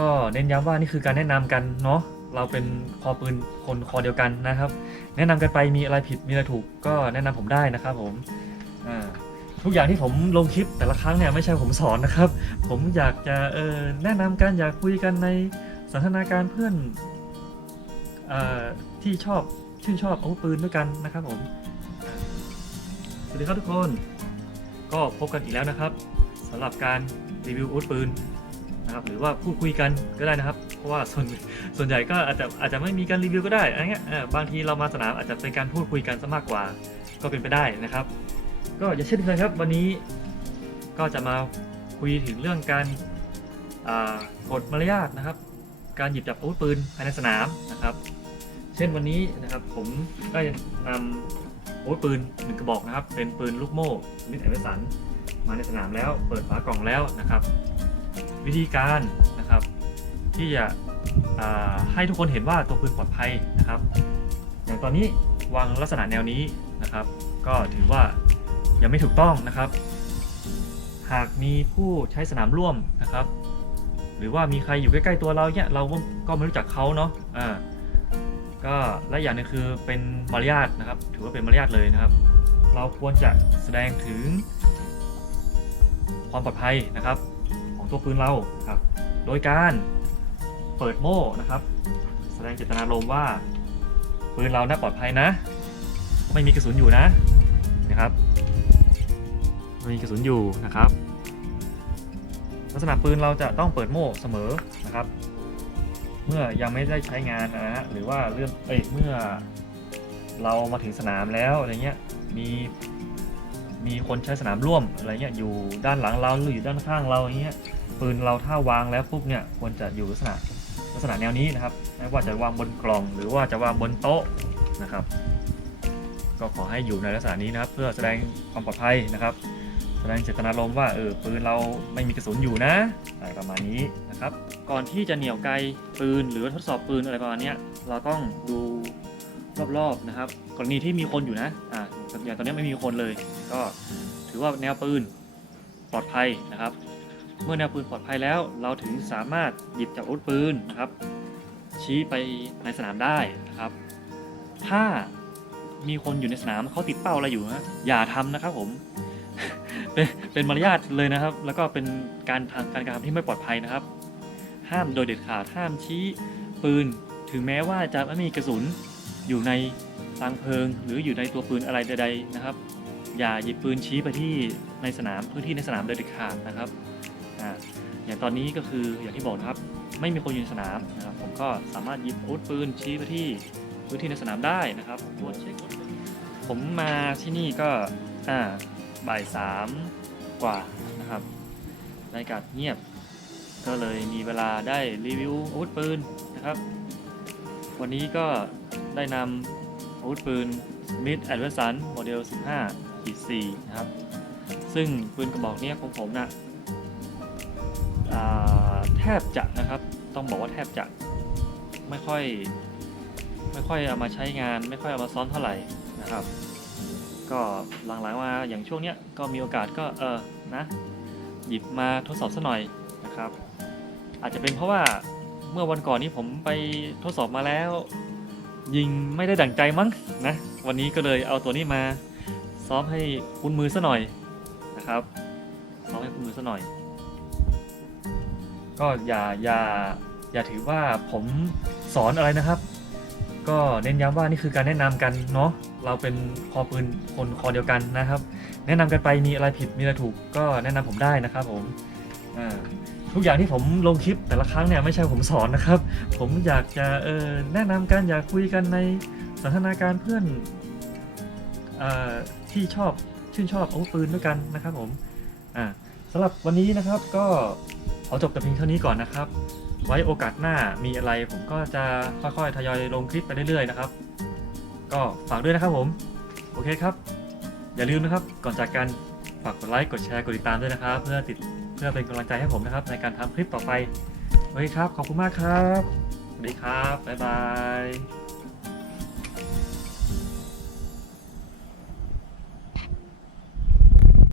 ก็เน้นย้ำว่านี่คือการแนะนำกันเนาะเราเป็นคอปืนคนคอเดียวกันนะครับ แนะนำกันไปมีอะไรผิดมีอะไรถูกก็แนะนำผมได้นะครับผมอ่าทุกอย่างที่ผมลงคลิปแต่ละครั้งเนี่ยไม่ใช่ผมสอนนะครับ ผมอยากจะเออแนะนำกันอยากคุยกันในสถานการณ์เพื่อนอที่ชอบชื่นชอบอาวุธปืนด้วยกันนะครับผม สวัสดีครับทุกคน ก็พบกันอีกแล้วนะครับสำหรับการรีวิวอาวุธปืน นะครับหรือว่าพูดคุยกันก็ได้นะครับ เพราะว่าส่วนส่วนใหญ่ก็อาจจะอาจจะไม่มีการรีวิวก็ได้อะไรเงี้ยบางทีเรามาสนามอาจจะเป็นการพูดคุยกันซะมากกว่าก็เป็นไปได้นะครับ ก็อย่างเช่นเคยครับวันนี้ก็จะมาคุยถึงเรื่องการกฎมารยาทนะครับ การหยิบจับอาวุธปืนภายในสนามนะครับ เช่นวันนี้นะครับผมได้นำอาวุธปืนหนึ่งกระบอกนะครับ เป็นปืนลูกโม่มิดแอเวสันมาในสนามแล้ว เปิดฝากล่องแล้วนะครับ วิธีการนะครับ ที่จะให้ทุกคนเห็นว่าตัวปืนปลอดภัยนะครับ อย่างตอนนี้วางลักษณะแนวนี้นะครับ ก็ถือว่ายังไม่ถูกต้องนะครับ หากมีผู้ใช้สนามร่วมนะครับ หรือว่ามีใครอยู่ใกล้ๆตัวเราเนี่ยเราก็ไม่รู้จักเขาเนาะอ่าก็และอย่างนึงคือเป็นมารยาทนะครับ ถือว่าเป็นมารยาทเลยนะครับ เราควรจะแสดงถึงความปลอดภัยนะครับ ตัวปืนเราครับ โดยการเปิดโม่นะครับ แสดงเจตนารมณ์ว่า ปืนเราน่าปลอดภัยนะ ไม่มีกระสุนอยู่นะนะครับไม่มีกระสุนอยู่นะครับ ลักษณะปืนเราจะต้องเปิดโม่เสมอนะครับ เมื่อยังไม่ได้ใช้งานนะฮะหรือว่าเรื่องเอ้ยเมื่อเรามาถึงสนามแล้วอะไรเงี้ยมี มีคนใช้สนามร่วมอะไรเงี้ยอยู่ด้านหลังเราหรืออยู่ด้านข้างเราอย่างเงี้ยปืนเราถ้าวางแล้วปุ๊บเนี่ยควรจะอยู่ลักษณะลักษณะแนวนี้นะครับไม่ว่าจะวางบนกล่อง หรือว่าจะวางบนโต๊ะนะครับ ก็ขอให้อยู่ในลักษณะนี้นะครับ เพื่อแสดงความปลอดภัยนะครับ แสดงเจตนารมณ์ว่าเออปืนเราไม่มีกระสุนอยู่นะอะไรประมาณนี้นะครับ ก่อนที่จะเหนี่ยวไกปืนหรือทดสอบปืนอะไรประมาณเนี้ยเราต้องดู รอบๆนะครับ กรณีที่มีคนอยู่นะอ่าอย่างตอนนี้ไม่มีคนเลย ก็ถือว่าแนวปืนปลอดภัยนะครับ เมื่อแนวปืนปลอดภัยแล้ว เราถึงสามารถหยิบจับอาวุธปืนนะครับ ชี้ไปในสนามได้นะครับ ถ้ามีคนอยู่ในสนามเขาติดเป้าอะไรอยู่นะอย่าทำนะครับผมเป็นเป็นมารยาทเลยนะครับ แล้วก็เป็นการทางการกระทำที่ไม่ปลอดภัยนะครับ ห้ามโดยเด็ดขาดห้ามชี้ปืน ถึงแม้ว่าจะไม่มีกระสุน อยู่ในทางเพลิง หรืออยู่ในตัวปืนอะไรใดๆนะครับ อย่าหยิบปืนชี้ไปที่ในสนามพื้นที่ในสนามโดยเด็ดขาดนะครับอ่าอย่างตอนนี้ก็คืออย่างที่บอกนะครับ ไม่มีคนอยู่ในสนามนะครับ ผมก็สามารถหยิบอาวุธปืนชี้ไปที่พื้นที่ในสนามได้นะครับตรวจเช็คผมมาที่นี่ก็อ่าบ่ายสามกว่านะครับบรรยากาศเงียบ ก็เลยมีเวลาได้รีวิวอาวุธปืนนะครับ วันนี้ก็ ได้นำอาวุธปืน Smith a d v a n c e โมเดล 15ขีด4นะครับ ซึ่งปืนกระบอกนี้ของผมนะอ่าแทบจะนะครับ ต้องบอกว่าแทบจะไม่ค่อยไม่ค่อยเอามาใช้งาน ไม่ค่อยเอามาซ้อมเท่าไหร่นะครับ ก็หลังๆมาอย่างช่วงเนี้ยก็มีโอกาสก็เออนะหยิบมาทดสอบสักหน่อยนะครับ อาจจะเป็นเพราะว่าเมื่อวันก่อนนี้ผมไปทดสอบมาแล้ว ยิงไม่ได้ดั่งใจมั้งนะวันนี้ก็เลยเอาตัวนี้มาซ้อมให้คุ้นมือซะหน่อยนะครับซ้อมให้คุ้นมือซะหน่อย ก็อย่าอย่าอย่าถือว่าผมสอนอะไรนะครับ ก็เน้นย้ำว่านี่คือการแนะนำกันเนาะเราเป็นคอปืนคนคอเดียวกันนะครับ แนะนำกันไปมีอะไรผิดมีอะไรถูกก็แนะนำผมได้นะครับผมอ่า ทุกอย่างที่ผมลงคลิปแต่ละครั้งเนี่ยไม่ใช่ผมสอนนะครับ ผมอยากจะเออแนะนำกันอยากคุยกันในสถานการณ์เพื่อนอที่ชอบชื่นชอบอาวุธปืนด้วยกันนะครับผมอ่าสำหรับวันนี้นะครับก็ขอจบแต่เพียงเท่านี้ก่อนนะครับ ไว้โอกาสหน้ามีอะไรผมก็จะค่อยๆทยอยลงคลิปไปเรื่อยๆนะครับ ก็ฝากด้วยนะครับผม โอเคครับ อย่าลืมนะครับก่อนจากกันฝากกดไลค์กดแชร์กดติดตามด้วยนะครับ เพื่อติด พื่อเป็นกำลังใจให้ผมนะครับ ในการทำคลิปต่อไป โอเคครับ ขอบคุณมากครับ สวัสดีครับ บ๊ายบาย